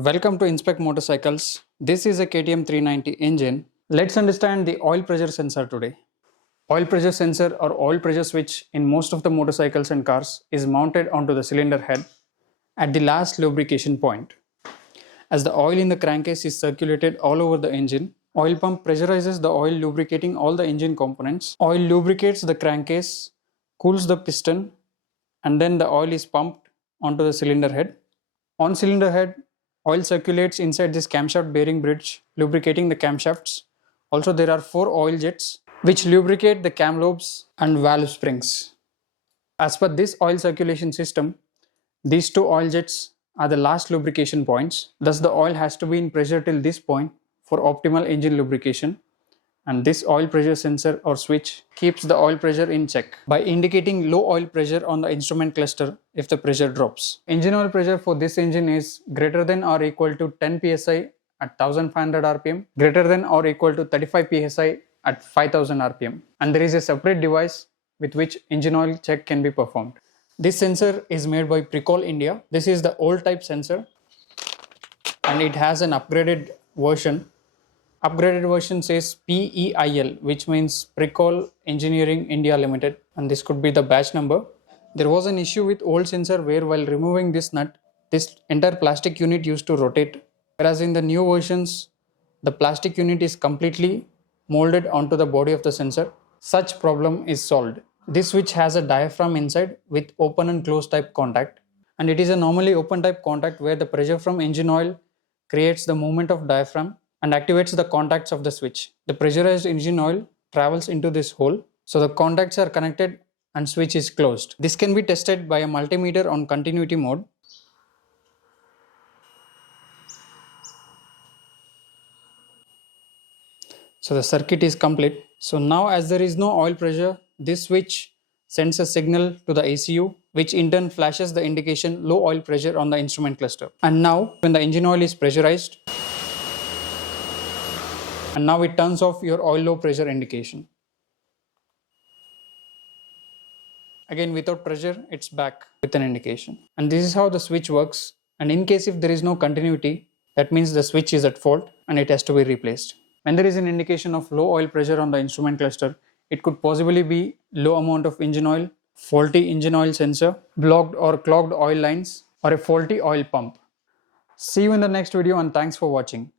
Welcome to Inspect Motorcycles. This is a KTM 390 engine. Let's understand the oil pressure sensor today. Oil pressure sensor or oil pressure switch in most of the motorcycles and cars is mounted onto the cylinder head at the last lubrication point. As the oil in the crankcase is circulated all over the engine, oil pump pressurizes the oil lubricating all the engine components. Oil lubricates the crankcase, cools the piston, and then the oil is pumped onto the cylinder head. On cylinder head, oil circulates inside this camshaft bearing bridge, lubricating the camshafts. Also, there are 4 oil jets which lubricate the cam lobes and valve springs. As per this oil circulation system, these 2 oil jets are the last lubrication points. Thus, the oil has to be in pressure till this point for optimal engine lubrication. And this oil pressure sensor or switch keeps the oil pressure in check by indicating low oil pressure on the instrument cluster if the pressure drops. Engine oil pressure for this engine is greater than or equal to 10 psi at 1500 rpm, greater than or equal to 35 psi at 5000 rpm, and there is a separate device with which engine oil check can be performed. This sensor is made by Precol India. This is the old type sensor and it has an upgraded version. Upgraded version says PEIL, which means Precol Engineering India Limited, and this could be the batch number. There was an issue with old sensor where while removing this nut, this entire plastic unit used to rotate, whereas in the new versions, the plastic unit is completely molded onto the body of the sensor. Such problem is solved. This switch has a diaphragm inside with open and close type contact, and it is a normally open type contact where the pressure from engine oil creates the movement of diaphragm and activates the contacts of the switch. The pressurized engine oil travels into this hole, so the contacts are connected and switch is closed. This can be tested by a multimeter on continuity mode. So the circuit is complete. So now as there is no oil pressure, this switch sends a signal to the ECU, which in turn flashes the indication low oil pressure on the instrument cluster. And now when the engine oil is pressurized, and now it turns off your oil low pressure indication. Again, without pressure, it's back with an indication. And this is how the switch works. And in case if there is no continuity, that means the switch is at fault and it has to be replaced. When there is an indication of low oil pressure on the instrument cluster, it could possibly be low amount of engine oil, faulty engine oil sensor, blocked or clogged oil lines, or a faulty oil pump. See you in the next video and thanks for watching.